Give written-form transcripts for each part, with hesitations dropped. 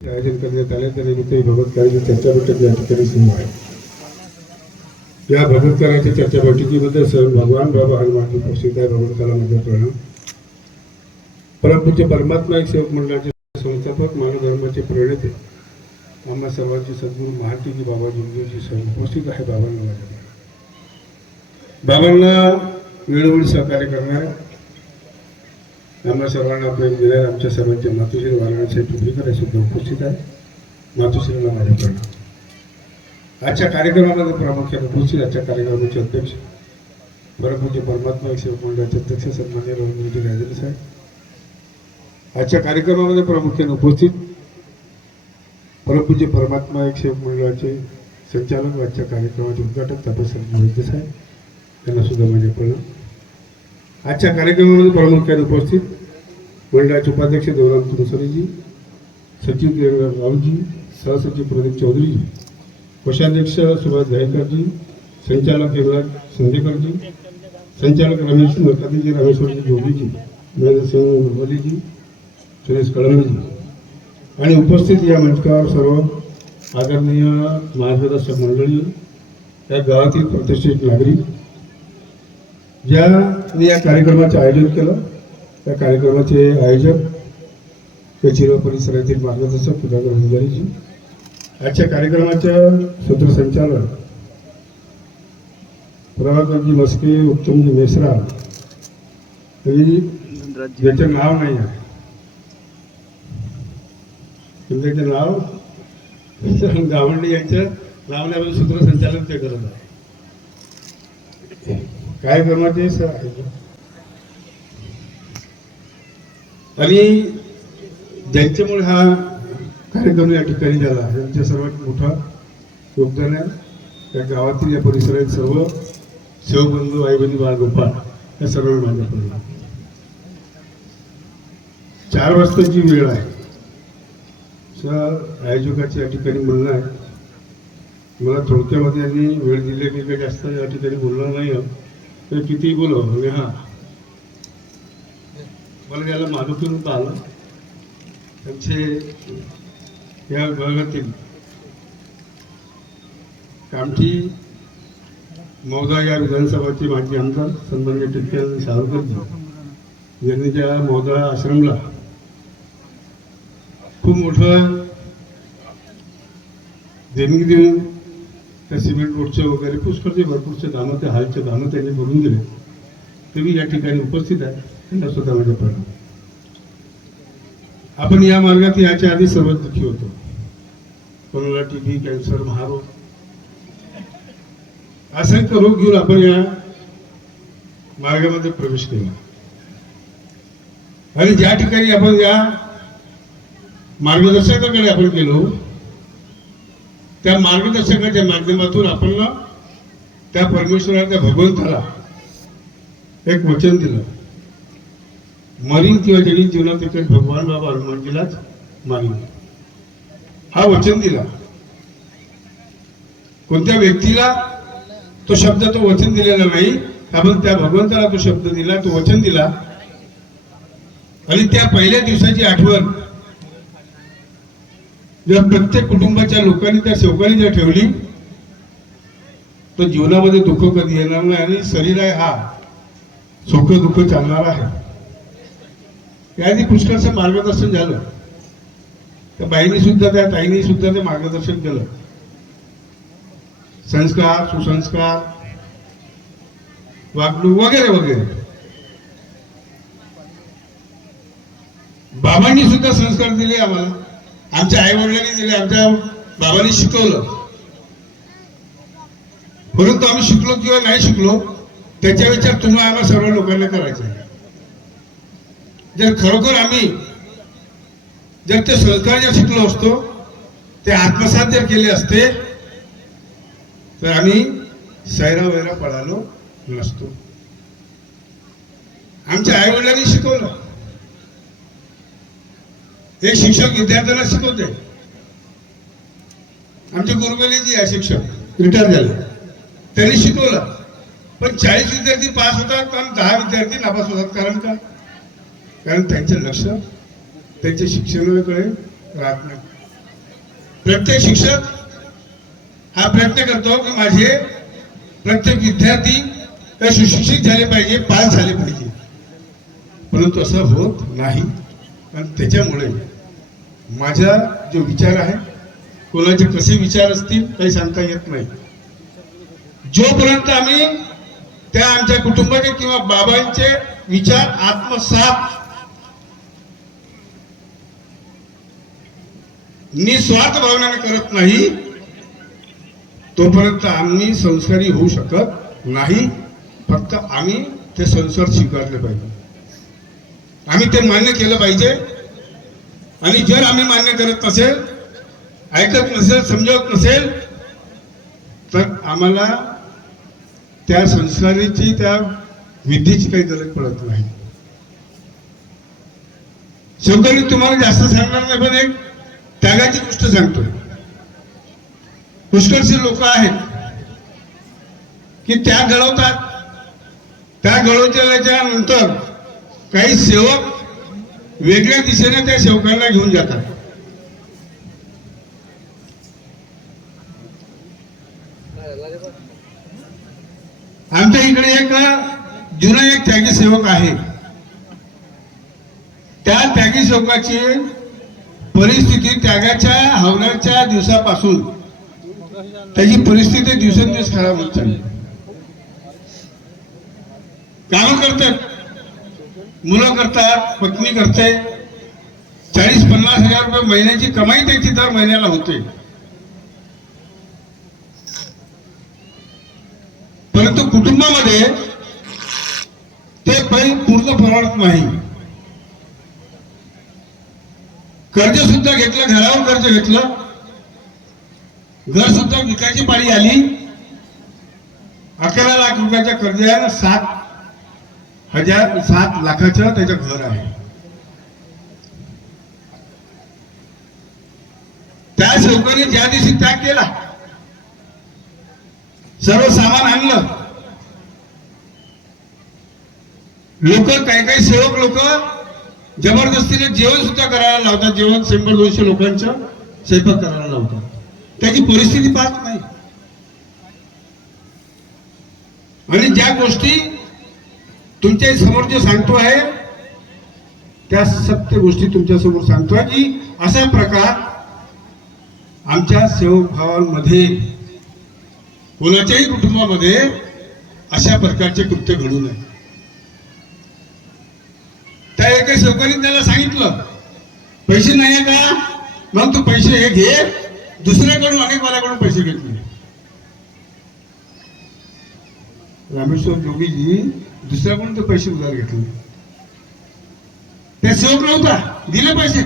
आयोजन करण्यात आले त्यानिमित्त भगवतकाराची चर्चा बैठक या ठिकाणी सुरू आहे. या भगवतकाराच्या चर्चा बैठकीमध्ये सर्व भगवान बाबा हनुमान उपस्थित आहे. भगवतकाला माझ्या प्रणाम. परमपूज्य परमात्मा एक सेवक मंडळाचे संस्थापक, मानव धर्माचे प्रेरणे, आम्हा सर्वांचे सद्गुरू महातीजी बाबा जोगीजी सर्व उपस्थित आहे. बाबांना माझ्या बाबांना वेळोवेळी सहकार्य करणाऱ्या आम्हा सर्वांना प्रेम दिल्यावर आमच्या सर्वांचे मातोश्री वाराणसी टुपीकर सुद्धा उपस्थित आहे. मातोश्रीला माझ्या प्रणाम. आजच्या कार्यक्रमामध्ये प्रामुख्याने उपस्थित आजच्या कार्यक्रमाचे अध्यक्ष परमपूज्य परमात्मा एक सेवक मंडळाचे अध्यक्ष सन्मान्य रवींद्रजी राजेंद्र साहेब. आजच्या कार्यक्रमामध्ये प्रामुख्याने उपस्थित परमपूज्य परमात्मा एक सेवक मंडळाचे संचालक व आजच्या कार्यक्रमाचे उद्घाटक तापसराव वैद्य साहेब यांना सुद्धा माझे प्रणाम. आजच्या कार्यक्रमामध्ये प्रामुख्याने उपस्थित मंडळाचे उपाध्यक्ष देवराम कुलसरेजी, सचिव देवराम रावजी, सहसचिव प्रदीप चौधरीजी, कोषाध्यक्ष सुभाष गायकरजी, संचालक हेमराज संदेकरजी, संचालक रमेश नकातीजी, रामेश्वरजी जोगीजी, महेंद्रसिंह गुरवलीजी, सुरेश कळंबेजी आणि उपस्थित या मंचावर सर्व आदरणीय मार्गदर्शक मंडळी, या गावातील प्रतिष्ठित नागरिक, ज्यांनी या कार्यक्रमाचे आयोजन केलं, त्या कार्यक्रमाचे आयोजक चिरवा परिसरातील मार्गदर्शक सुधाकर गुंजारीजी, आजच्या कार्यक्रमाच्या सूत्रसंचालक प्रभाकरजी मस्के, उत्तमजी मेसरा, ज्याचे नाव नाही आहे, त्याचे नाव गावंडे यांच्या नावाने सूत्रसंचालन ते करत आहे. काय करणार ते सर आहे. आणि ज्यांच्यामुळे हा कार्यक्रम या ठिकाणी झाला त्यांच्या सर्वात मोठा योगदान आहे. त्या गावातील या परिसरातील सर्व शिवबंधू, आईबंधू, बाळगोपाळ या सर्व माझ्याकडे 4 वाजताची वेळ आहे. आयोजकाचे या ठिकाणी म्हणणं आहे, मला थोडक्यामध्ये यांनी वेळ दिली की काही जास्त या ठिकाणी बोलणार नाही तर किती बोलो. हा, मला याला मालूकडून आलं त्यांचे या विभागातील कामठी मौदा या विधानसभाचे माजी आमदार सन्मान्य टिक्के सावरकरजी यांनी त्या मौदा आश्रमला खूप मोठं देणगी देऊन त्या सिमेंट रोडचे वगैरे पुष्कळचे भरपूरचे कामं, त्या हालचे कामं त्यांनी करून दिले. तुम्ही या ठिकाणी उपस्थित आहे, त्यांना स्वतः माझ्या प्रणाम. आपण या मार्गात याच्या आधी सर्वात दुःखी होतो. कोणाला टीबी, कॅन्सर, महारोग, असंख्य रोग घेऊन आपण या मार्गामध्ये प्रवेश केला. आणि ज्या ठिकाणी आपण या मार्गदर्शकाकडे आपण गेलो, त्या मार्गदर्शकाच्या माध्यमातून आपण त्या परमेश्वराला, त्या भगवंताला एक वचन दिलं, मरीन किंवा जगीन जीवनात एक भगवान बाबा हनुमानजीलाच मानीन. हा वचन दिला. कोणत्या व्यक्तीला तो शब्द, तो वचन दिलेला नाही, आपण त्या भगवंताला तो शब्द दिला, तो वचन दिला. आणि त्या पहिल्या दिवसाची आठवण जर प्रत्येक कुटुंबाच्या लोकांनी, त्या सेवकांनी जर ठेवली तर जीवनामध्ये दुःख कधी येणार नाही आणि शरीर आहे हा सुख दुःख चालणार आहे. त्याआधी पुष्कळचं मार्गदर्शन झालं. त्या बाईंनी सुद्धा, त्या ताईंनी सुद्धा ते मार्गदर्शन केलं. संस्कार, सुसंस्कार, वागणूक वगैरे वगैरे. बाबांनी सुद्धा संस्कार दिले आम्हाला, आमच्या आई वडिलांनी दिले, आमच्या बाबांनी शिकवलं. परंतु आम्ही शिकलो किंवा नाही शिकलो त्याच्या विचार तुम्हाला आम्हाला सर्व लोकांना करायचा आहे. जर खरोखर आम्ही जर ते संस्कार जर शिकलो असतो, ते आत्मसात जर केले असते तर आम्ही सैरा वैरा पळालो नसतो. आमच्या आई वडिलांनी शिकवलं. एक शिक्षक विद्यार्थ्यांना शिकवते. आमचे गुरुगलीजी आहे शिक्षक, रिटायर झाले, त्यांनी शिकवलं. पण 40 विद्यार्थी पास होतात आणि 10 विद्यार्थी नापास होतात. कारण का? कारण त्यांचं लक्ष त्यांच्या शिक्षणाकडे राहत नाही. प्रत्येक शिक्षक हा प्रयत्न करतो की माझे प्रत्येक विद्यार्थी हे सुशिक्षित झाले पाहिजे, पास झाले पाहिजे, परंतु असं होत नाही. आणि त्याच्यामुळे माझा जो विचार आहे, कोणाचे कसे विचार असतील काही सांगता येत नाही. जोपर्यंत आम्ही त्या आमच्या कुटुंबाचे किंवा बाबांचे विचार आत्मसात निस्वार्थ भावनेने करत नाही, तोपर्यंत आम्ही संस्कारी होऊ शकत नाही. फक्त आम्ही ते संस्कार स्वीकारले पाहिजे, आम्ही ते मान्य केलं पाहिजे. आणि जर आम्ही मान्य करत नसेल, ऐकत नसेल, समजत नसेल, तर आम्हाला त्या संस्काराची, त्या विद्येची काही गरज पडत नाही. शेवटी तुम्हाला जास्त सांगणार नाही, पण एक त्यागाची गोष्ट सांगतोय. पुष्कळशी लोक आहेत की त्या घडवतात, त्या घडवल्याच्या नंतर काही सेवक वेगळ्या दिशेने त्या सेवकांना घेऊन जातात. आमच्या इकडे एक जुना एक त्यागी सेवक आहे. त्या त्यागी सेवकाची परिस्थिती त्यागाच्या हवनाच्या दिवसापासून त्याची परिस्थिती दिवसेंदिवस खराब होत चालली. काम करतात, मुलं करतात, पत्नी करते, 40-50 हजार रुपये महिन्याची कमाई त्याची दर महिन्याला होते, परंतु कुटुंबामध्ये ते पैसे पूर्ण परवडत नाही. कर्ज सुद्धा घेतलं, घरावर कर्ज घेतलं, घर सुद्धा विकायची पाळी आली. 11 लाख रुपयाचं कर्ज आहे, 7 लाखाचं त्याचं घर आहे. त्या सेवकाने ज्या दिवशी त्याग केला, सर्व सामान आणलं, लोक काही सेवक लोक जबरदस्तीने जेवण सुद्धा करायला लावतात. जेवण 100-200 लोकांचं स्वयंपाक करायला लावतात. त्याची परिस्थिती पाहत नाही. आणि ज्या गोष्टी तुमच्या समोर जे सांगतो आहे, त्या सत्य गोष्टी तुमच्या समोर सांगतोय की असा प्रकार आमच्या सेवक भावांमध्ये, कोणाच्याही कुटुंबामध्ये अशा प्रकारचे कृत्य घडू नये. त्या एका सेवकाने त्याला सांगितलं, पैसे नाही का, मग तू पैसे हे घे, दुसऱ्याकडून अनेक वाल्याकडून पैसे घेतले. रामेश्वर जोगीजी दुसऱ्याकडून ते पैसे उधार घेतले. त्या सेवक नव्हता, दिले पैसे.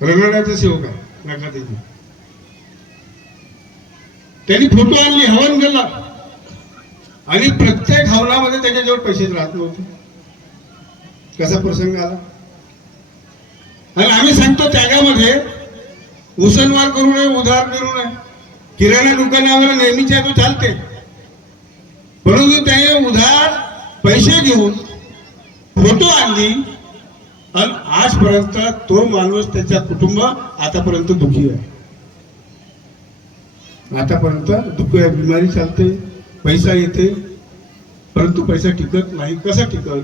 रगडाचा सेवक आहे नकादेवी. त्यांनी फोटो आणली, हवन गेला, आणि प्रत्येक हवनामध्ये त्याच्याजवळ पैसे राहत नव्हते. कसा प्रसंग आला. आणि आम्ही सांगतो त्यागामध्ये उसनवार करू नये, उधार करू नये. किराणा दुकाने आम्हाला नेहमीच्या तो चालते, परंतु त्याने उधार पैसे घेऊन फोटो आणली, आणि आजपर्यंत तो माणूस, त्याच्या कुटुंब आतापर्यंत दुखी आहे. आतापर्यंत दुःख आहे, बिमारी चालते, पैसा येते, परंतु पैसा टिकत नाही. कसा टिकल?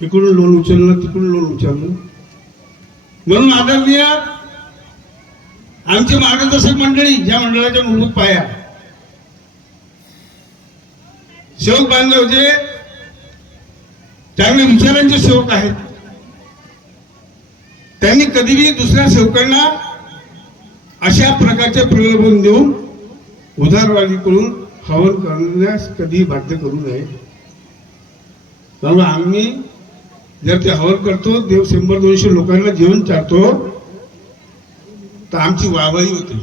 इकडून लोन उचलणं, तिकडून लोन उचलणं. म्हणून आदरणीय आमची मार्गदर्शक मंडळी, ज्या मंडळाच्या मूलभूत पाया सेवक बांधव, जे चांगले विचारांचे सेवक आहेत, त्यांनी कधीही दुसऱ्या सेवकांना अशा प्रकारचे प्रलोभन देऊन उधारवादी करून हवन करण्यास कधी बाध्य करू नये. त्यामुळे आम्ही जर ते हवन करतो, देव 100-200 लोकांना जेवण चालतो, तर आमची वाहवाही होते.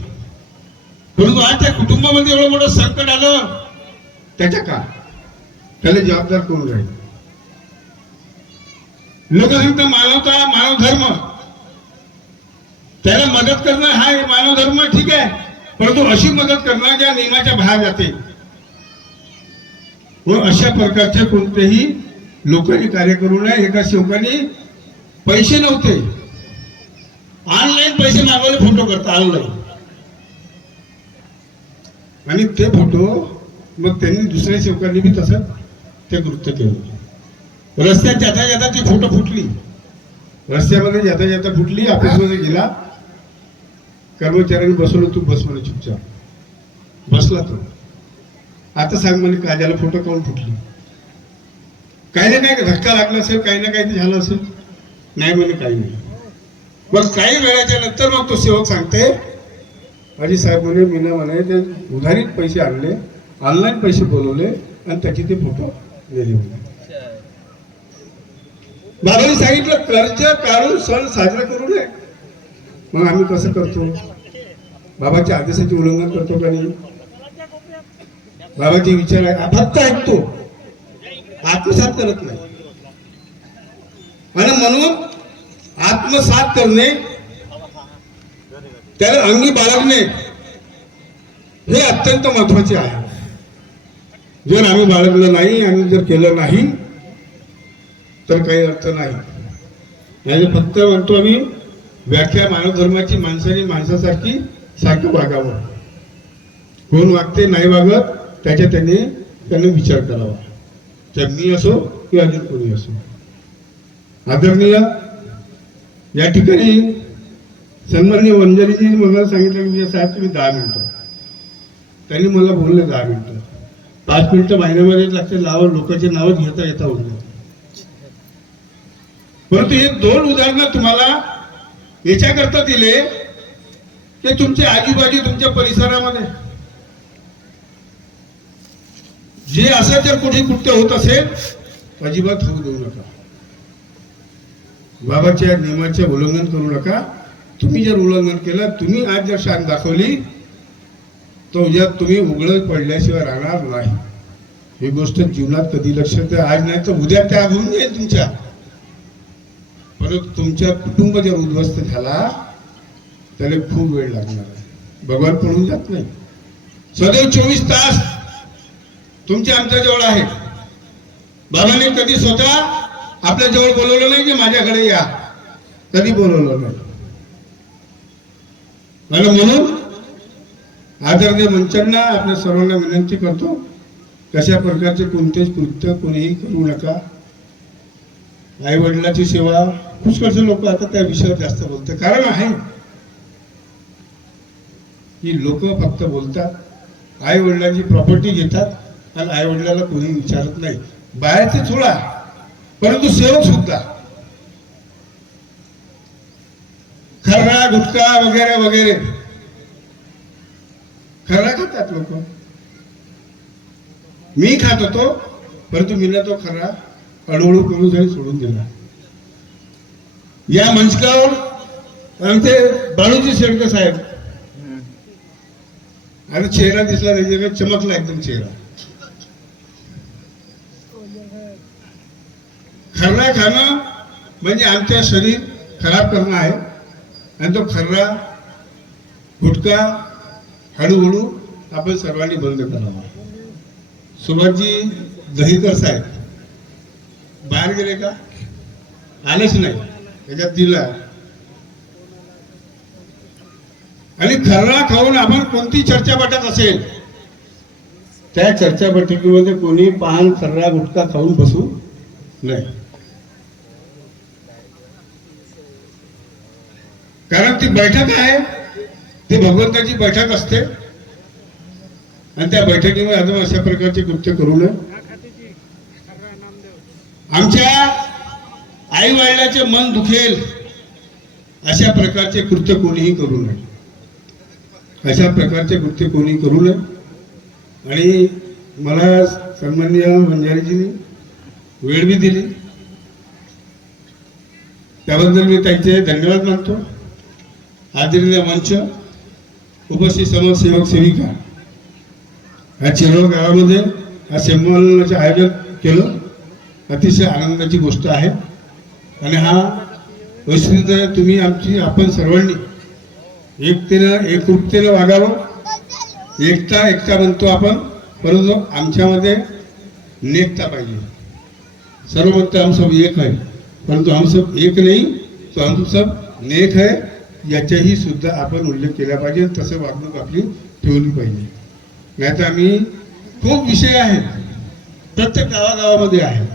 परंतु आज त्या कुटुंबामध्ये एवढं मोठं संकट आलं, त्याच्या का त्याला जबाबदार कोण राहील? लोक सांगतात मानवता, मानव धर्म, त्याला मदत करणं हा मानव धर्म ठीक आहे, परंतु अशी मदत करणं ज्या नियमाच्या बाहेर जाते, व अशा प्रकारचे कोणतेही लोकांनी कार्य करू नये. एका सेवकाने पैसे नव्हते, ऑनलाईन पैसे मागवले फोटो करता ऑनलाईन, आणि ते फोटो मग त्यांनी दुसऱ्या सेवकांनी बी तसं ते कृत्य केलं. रस्त्यात जाता जाता ती फोटो फुटली, रस्त्यामध्ये जाता जाता फुटली. ऑफिसमध्ये गेला, कर्मचाऱ्यांनी बसवलं, तू बस म्हणे चुपचाप. बसला तो. आता सांग म्हणे काजाला फोटो काऊन फुटली? काही ना काही धक्का लागला असेल, काही ना काही झालं असेल. नाही म्हणे काही नाही. मग काही वेळाच्या नंतर मग तो सेवक सांगते, अजी साहेब म्हणे मी ना म्हणे ते उधारीत पैसे आणले, ऑनलाईन पैसे बोलवले आणि त्याचे ते फोटो दिले म्हणे. बाबांनी सांगितलं कर्ज काढून सण साजरा करू नये. मग आम्ही कसं करतो? बाबाच्या आदेशाचे उल्लंघन करतो का नाही? बाबाचे विचार आहे फक्त ऐकतो, आत्मसात करत नाही. आणि म्हणून आत्मसात करणे, त्याला अंगी बाळगणे हे अत्यंत महत्वाचे आहे. जर आम्ही बाळगलं नाही, आम्ही जर केलं नाही तर काही अर्थ नाही. नाही फक्त म्हणतो आम्ही व्याख्या मानव धर्माची माणसाने माणसासारखी सारखं वागावं. कोण वागते नाही वागत त्याच्या त्यांनी विचार करावा. त्या मी असो किंवा अजून कोणी असो. आदरणीय या ठिकाणी सन्माननीय वंजारीजी मला सांगितलं की साहेब तुम्ही 10 मिनिटं, त्यांनी मला बोलले 10 मिनिटं. 5 मिनिटं महिन्यामध्ये लागते नावं, लोकांचे नावं घेता येता होते. परंतु हे 2 उदाहरणं तुम्हाला याच्याकरता दिले की तुमच्या आजूबाजू तुमच्या परिसरामध्ये जे असं जर कुठे कृत्य होत असेल अजिबात होऊ देऊ नका. बाबाच्या नियमाचे उल्लंघन करू नका. तुम्ही जर उल्लंघन केलं, तुम्ही आज जर शान दाखवली तर उद्या तुम्ही उघड पडल्याशिवाय राहणार नाही. ही गोष्ट जीवनात कधी लक्षात द्या. आज नाही तर उद्या त्या होऊन जाईल तुमच्या. परंतु तुमच्या कुटुंब जर उद्ध्वस्त झाला त्याला खूप वेळ लागणार आहे. भगवान पडून जात नाही. सदैव 24 तास तुमच्या आमच्या जवळ आहे. बाबांनी कधी स्वतः आपल्या जवळ बोलवलं नाही की माझ्याकडे या, कधी बोलवलं नाही. आणि म्हणून आदरणीय मंचांना आपल्या सर्वांना विनंती करतो, कशा प्रकारचे कोणतेच कृत्य कोणीही करू नका. आई वडिलांची सेवा, पुष्कळचे लोक आता त्या विषयावर जास्त बोलतात. कारण आहे की लोक फक्त बोलतात, आई वडिलांची प्रॉपर्टी घेतात आणि आई वडिलांना कोणी विचारत नाही. बाहेरचे थोडा, परंतु सेवक सुद्धा खर्रा गुटखा वगैरे वगैरे खर्रा खातात लोक. मी खात होतो, परंतु मी ना तो खर्रा हळूहळू करून जरी सोडून दिला. या मंचकावर आमचे बाळूजी शेडके साहेब, आणि चेहरा दिसला नाही, चमकला एकदम चेहरा. खर्रा खाणं म्हणजे आमचं शरीर खराब करणं आहे. आणि तो खर्रा गुटखा हळूहळू आपण सर्वांनी बंद करावा. सुभाषजी दहीकर साहेब बाहेर गेले का? आलेच नाही. त्याच्यात दिला. आणि खर्रा खाऊन आपण कोणती चर्चा बैठक असेल त्या चर्चा बैठकीमध्ये कोणी पान खर्रा गुटखा खाऊन बसू नाही. कारण ती बैठक आहे, ती भगवंताची बैठक असते. आणि त्या बैठकीमध्ये अजून अशा प्रकारचे कृत्य करू नये. आमच्या आई वडिलांचे मन दुखेल अशा प्रकारचे कृत्य कोणीही करू नये. अशा प्रकारचे कृत्य कोणी करू नये. आणि मला सन्माननीय वंजारीजींनी वेळ बी दिली, त्याबद्दल मी त्यांचे धन्यवाद मानतो. आदरणीय मंच, उपस्थित समाजसेवक सेविका, या चिरोळ गावामध्ये हा संमेलनाचे आयोजन केलं, अतिशय आनंदाची गोष्ट आहे. आणि हा वैशिष्ट्य तुम्ही आमची आपण सर्वांनी एकरूपतेनं वागावं. एकता म्हणतो आपण, परंतु आमच्यामध्ये नेकता पाहिजे. सर्व म्हणतो हम सब एक है, परंतु हम सब एक नहीं, तो हम सब नेक है. याच्याही सुद्धा आपण उल्लेख केला पाहिजे, तसं वागणूक आपली ठेवली पाहिजे. नाहीतर आम्ही खूप विषय आहेत, प्रत्येक गावागावामध्ये आहे,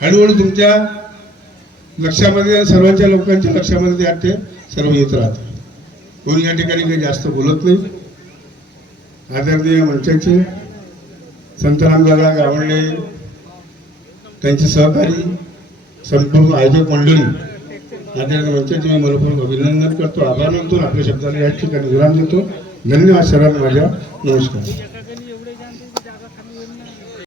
हळूहळू तुमच्या लक्षामध्ये, सर्वांच्या लोकांच्या लक्षामध्ये ते सर्व येत राहतात. कोणी या ठिकाणी काही जास्त बोलत नाही. आदरणीय मंचाचे संत रामदादा गावंडे, त्यांचे सहकारी, संपूर्ण आयोजक मंडळी, आदरणीय मंचाचे मी मनपूर्वक अभिनंदन करतो, आभार मानतो. आपल्या शब्दाला या ठिकाणी विराम देतो. धन्यवाद सर्वांना. माझ्या नमस्कार.